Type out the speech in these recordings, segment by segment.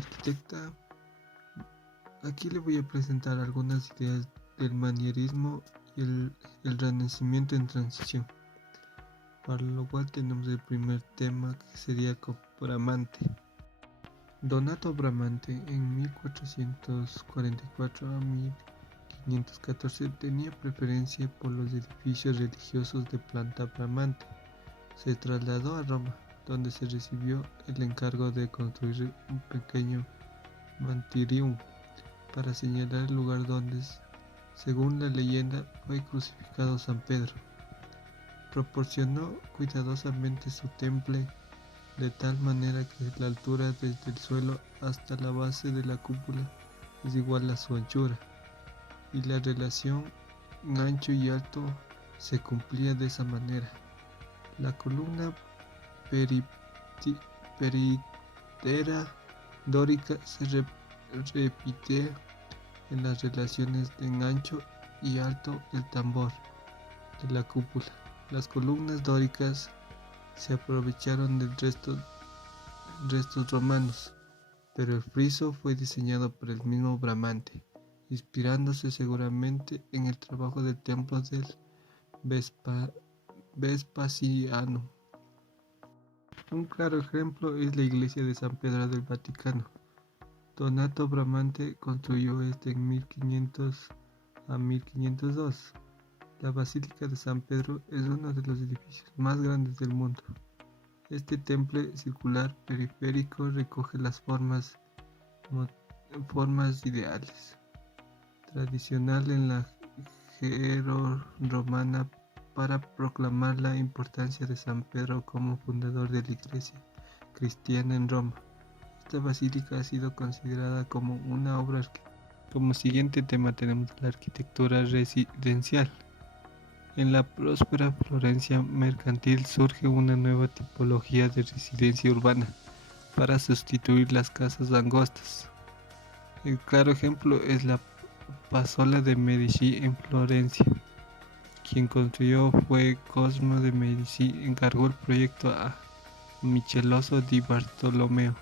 arquitecta. Aquí le voy a presentar algunas ideas del manierismo y el renacimiento en transición. Para lo cual tenemos el primer tema, que sería con Bramante. Donato Bramante en 1444 a 1514 tenía preferencia por los edificios religiosos de planta bramante. Se trasladó a Roma, donde se recibió el encargo de construir un pequeño mantirium para señalar el lugar donde, según la leyenda, fue crucificado San Pedro. Proporcionó cuidadosamente su temple de tal manera que la altura desde el suelo hasta la base de la cúpula es igual a su anchura, y la relación ancho y alto se cumplía de esa manera. La columna peritera dórica se repite en las relaciones en ancho y alto del tambor de la cúpula. Las columnas dóricas se aprovecharon del restos romanos, pero el friso fue diseñado por el mismo Bramante, inspirándose seguramente en el trabajo del templo del Vespasiano. Un claro ejemplo es la iglesia de San Pedro del Vaticano. Donato Bramante construyó este en 1500 a 1502. La Basílica de San Pedro es uno de los edificios más grandes del mundo. Este temple circular periférico recoge las formas ideales, tradicional en la romana, para proclamar la importancia de San Pedro como fundador de la Iglesia cristiana en Roma. Esta basílica ha sido considerada como una obra. Como siguiente tema tenemos la arquitectura residencial. En la próspera Florencia mercantil surge una nueva tipología de residencia urbana para sustituir las casas angostas. El claro ejemplo es la Pasola de Medici en Florencia. Quien construyó fue Cosmo de Medici. Encargó el proyecto a Michelozzo di Bartolomeo,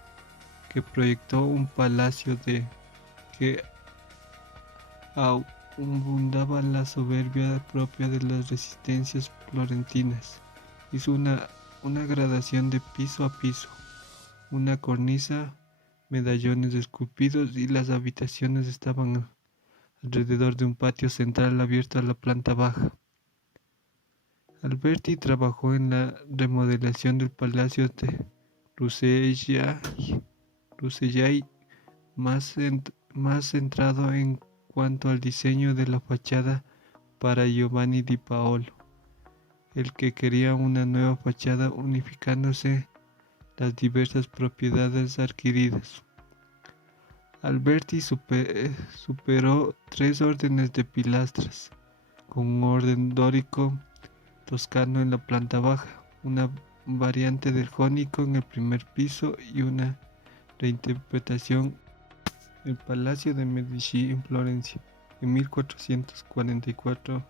que proyectó un palacio que abundaba la soberbia propia de las residencias florentinas. Hizo una gradación de piso a piso, una cornisa, medallones esculpidos, y las habitaciones estaban alrededor de un patio central abierto a la planta baja. Alberti trabajó en la remodelación del Palacio de Rusellai, más centrado en cuanto al diseño de la fachada para Giovanni di Paolo, el que quería una nueva fachada unificándose las diversas propiedades adquiridas. Alberti superó 3 órdenes de pilastras, con un orden dórico toscano en la planta baja, una variante del jónico en el primer piso y una reinterpretación del Palacio de Medici en Florencia. En 1444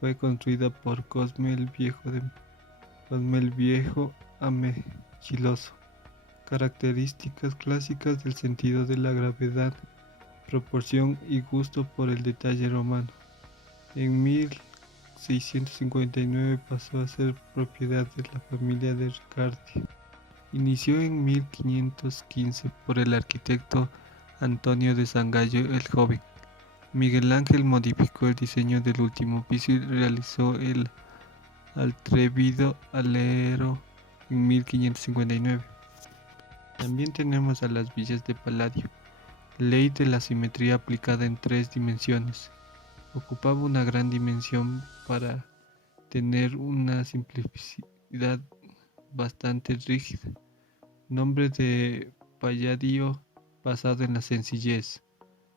fue construida por Cosme el Viejo a Michelozzo. Características clásicas del sentido de la gravedad, proporción y gusto por el detalle romano. En 1659 pasó a ser propiedad de la familia de Riccardi. Inició en 1515 por el arquitecto Antonio de Sangallo el Joven. Miguel Ángel modificó el diseño del último piso y realizó el atrevido alero en 1559. También tenemos a las villas de Palladio, ley de la simetría aplicada en 3 dimensiones. Ocupaba una gran dimensión para tener una simplicidad bastante rígida. Nombre de Palladio basado en la sencillez.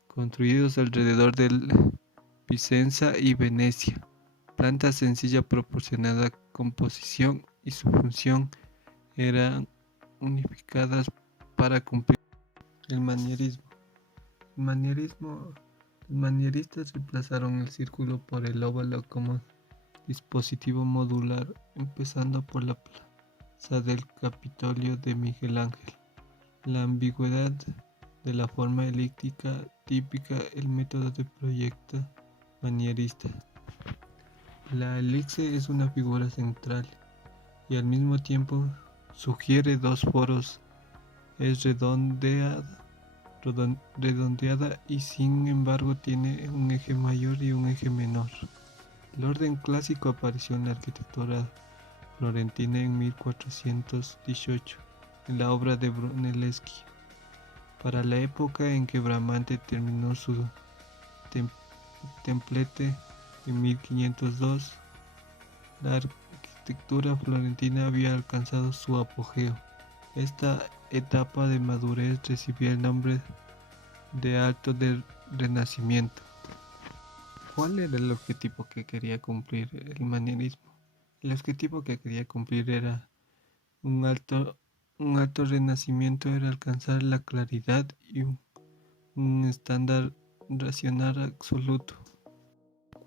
Construidos alrededor de Vicenza y Venecia. Planta sencilla, proporcionada composición, y su función eran unificadas para cumplir el manierismo. Los manieristas reemplazaron el círculo por el óvalo como dispositivo modular, empezando por la plaza del Capitolio de Miguel Ángel. La ambigüedad de la forma elíptica típica, el método de proyecto manierista. La elipse es una figura central y al mismo tiempo sugiere dos foros. Es redondeada y sin embargo tiene un eje mayor y un eje menor. El orden clásico apareció en la arquitectura florentina en 1418 en la obra de Brunelleschi. Para la época en que Bramante terminó su templete en 1502, la arquitectura florentina había alcanzado su apogeo. Esta etapa de madurez recibía el nombre de Alto del Renacimiento. ¿Cuál era el objetivo que quería cumplir el manierismo? El objetivo que quería cumplir era un alto renacimiento, era alcanzar la claridad y un estándar racional absoluto.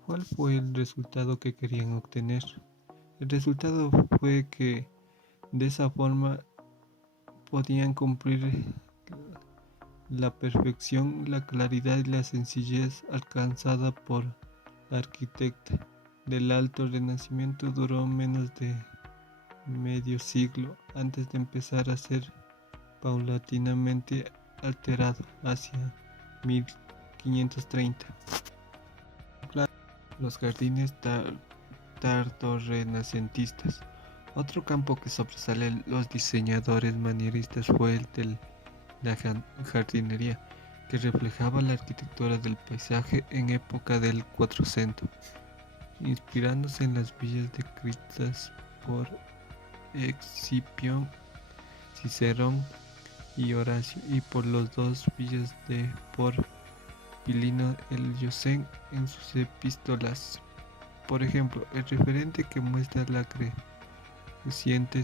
¿Cuál fue el resultado que querían obtener? El resultado fue que de esa forma podían cumplir la perfección, la claridad y la sencillez alcanzada por la arquitecta del Alto Renacimiento. Duró menos de medio siglo antes de empezar a ser paulatinamente alterado hacia 1530. Los jardines tardorrenacentistas. Otro campo que sobresale en los diseñadores manieristas fue el de la jardinería, que reflejaba la arquitectura del paisaje en época del Quattrocento, inspirándose en las villas descritas por Escipión, Cicerón y Horacio, y por los dos villas por Plínio el Josen en sus epístolas. Por ejemplo, el referente que muestra la creciente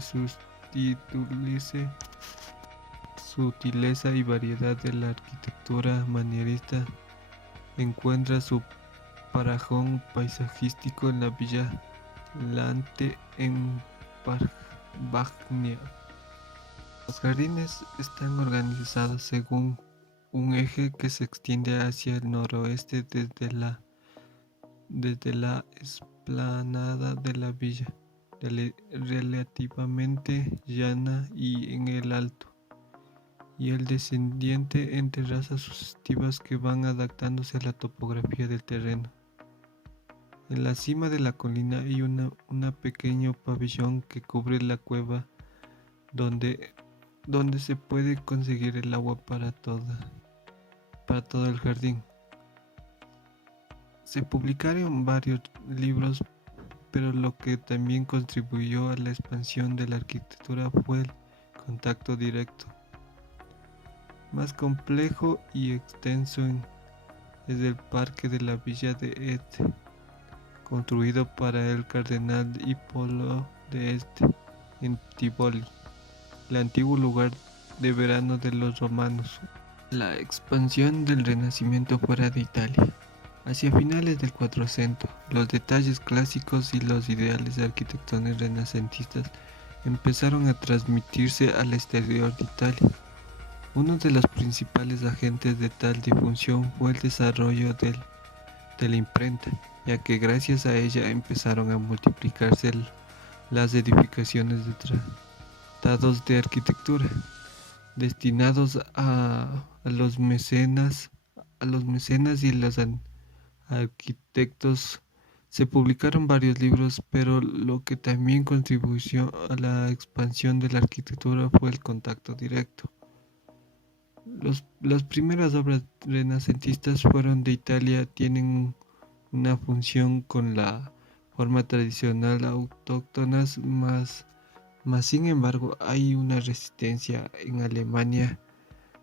sutileza y variedad de la arquitectura manierista encuentra su parangón paisajístico en la Villa Lante en Bagnia. Los jardines están organizados según un eje que se extiende hacia el noroeste desde la explanada de la villa, relativamente llana y en el alto, y el descendiente en terrazas sucesivas que van adaptándose a la topografía del terreno. En la cima de la colina hay una pequeño pabellón que cubre la cueva donde se puede conseguir el agua para todo el jardín. Se publicaron varios libros, pero lo que también contribuyó a la expansión de la arquitectura fue el contacto directo. Más complejo y extenso es el parque de la villa de Este, construido para el cardenal Hipólito de Este en Tivoli, el antiguo lugar de verano de los romanos. La expansión del Renacimiento fuera de Italia. Hacia finales del Quattrocento, los detalles clásicos y los ideales arquitectónicos renacentistas empezaron a transmitirse al exterior de Italia. Uno de los principales agentes de tal difusión fue el desarrollo de la imprenta, ya que gracias a ella empezaron a multiplicarse las edificaciones de tratados de arquitectura destinados a los mecenas y los arquitectos. Se publicaron varios libros, pero lo que también contribuyó a la expansión de la arquitectura fue el contacto directo. Las primeras obras renacentistas fueron de Italia, tienen una función con la forma tradicional autóctonas, más sin embargo hay una resistencia en Alemania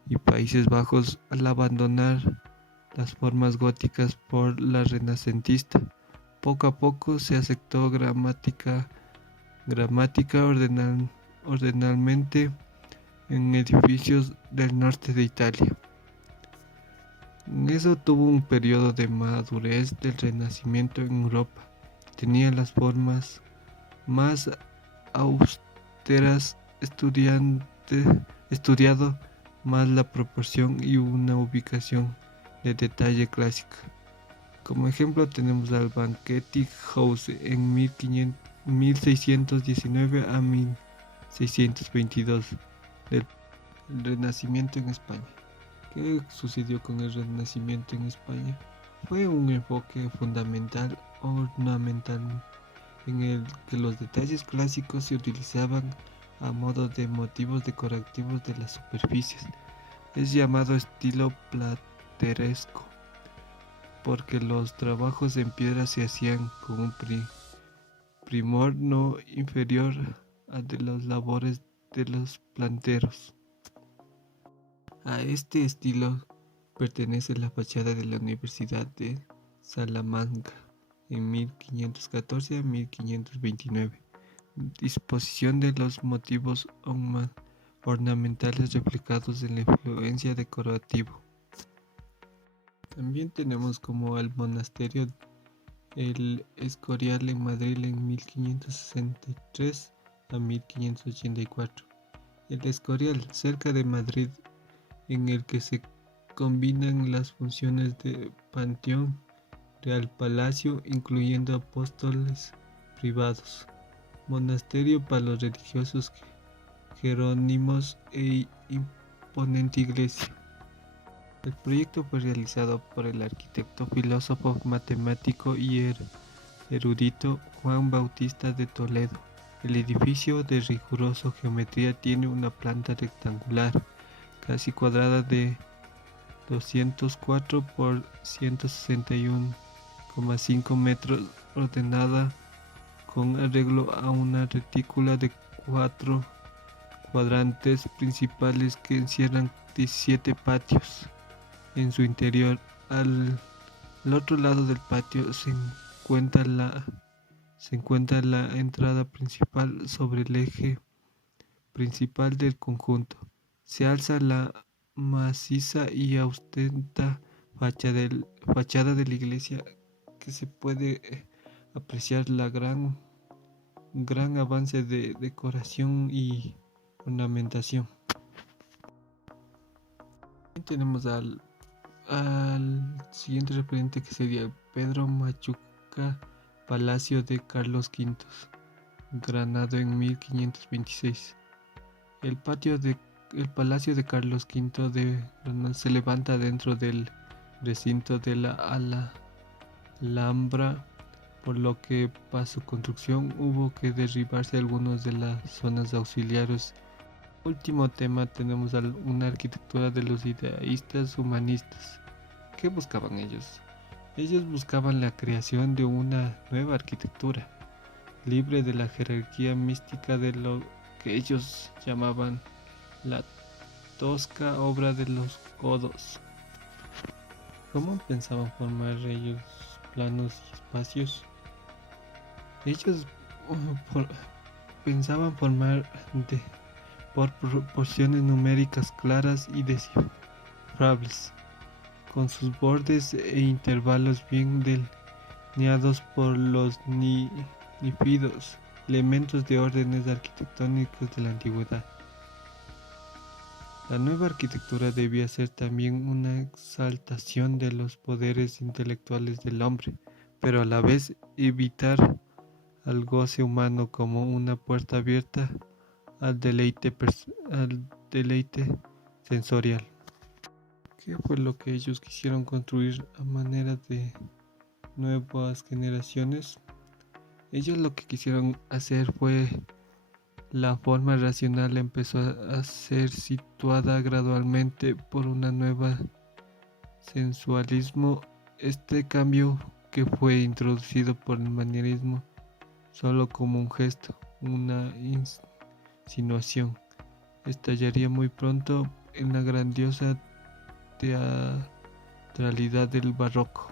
y Países Bajos al abandonar las formas góticas por la renacentista. Poco a poco se aceptó gramática ordenalmente en edificios del norte de Italia. Eso tuvo un periodo de madurez del Renacimiento en Europa. Tenía las formas más austeras estudiado más la proporción y una ubicación de detalle clásica. Como ejemplo tenemos al Banqueting House en 1619 a 1622 del Renacimiento en España. ¿Qué sucedió con el Renacimiento en España? Fue un enfoque fundamental ornamental en el que los detalles clásicos se utilizaban a modo de motivos decorativos de las superficies. Es llamado estilo plateresco porque los trabajos en piedra se hacían con un primor no inferior al de las labores de los planteros. A este estilo pertenece la fachada de la Universidad de Salamanca en 1514 a 1529. Disposición de los motivos ornamentales reflejados en la influencia decorativa. También tenemos como al monasterio El Escorial en Madrid en 1563 a 1584. El Escorial, cerca de Madrid, en el que se combinan las funciones de panteón, real palacio, incluyendo apóstoles privados, monasterio para los religiosos jerónimos e imponente iglesia. El proyecto fue realizado por el arquitecto, filósofo, matemático y erudito Juan Bautista de Toledo. El edificio de rigurosa geometría tiene una planta rectangular, casi cuadrada de 204 por 161,5 metros, ordenada con arreglo a una retícula de 4 cuadrantes principales que encierran 17 patios. En su interior, al otro lado del patio, se encuentra la entrada principal sobre el eje principal del conjunto. Se alza la maciza y austenta fachada de la iglesia, que se puede apreciar la gran avance de decoración y ornamentación. Tenemos al siguiente referente, que sería Pedro Machuca, Palacio de Carlos V, Granado en 1526. El Palacio de Carlos V de Granada se levanta dentro del recinto de la Alhambra, por lo que para su construcción hubo que derribarse algunas de las zonas auxiliares. Último tema, tenemos una arquitectura de los idealistas humanistas. ¿Qué buscaban ellos? Ellos buscaban la creación de una nueva arquitectura, libre de la jerarquía mística de lo que ellos llamaban la tosca obra de los godos. ¿Cómo pensaban formar ellos planos y espacios? Ellos pensaban formar por proporciones numéricas claras y descifrables, con sus bordes e intervalos bien delineados por los nífidos, elementos de órdenes arquitectónicos de la antigüedad. La nueva arquitectura debía ser también una exaltación de los poderes intelectuales del hombre, pero a la vez evitar al goce humano como una puerta abierta al deleite sensorial. ¿Qué fue lo que ellos quisieron construir a manera de nuevas generaciones? Ellos lo que quisieron hacer fue la forma racional empezó a ser situada gradualmente por una nueva sensualismo. Este cambio, que fue introducido por el manierismo solo como un gesto, una insinuación, estallaría muy pronto en la grandiosa teatralidad del barroco.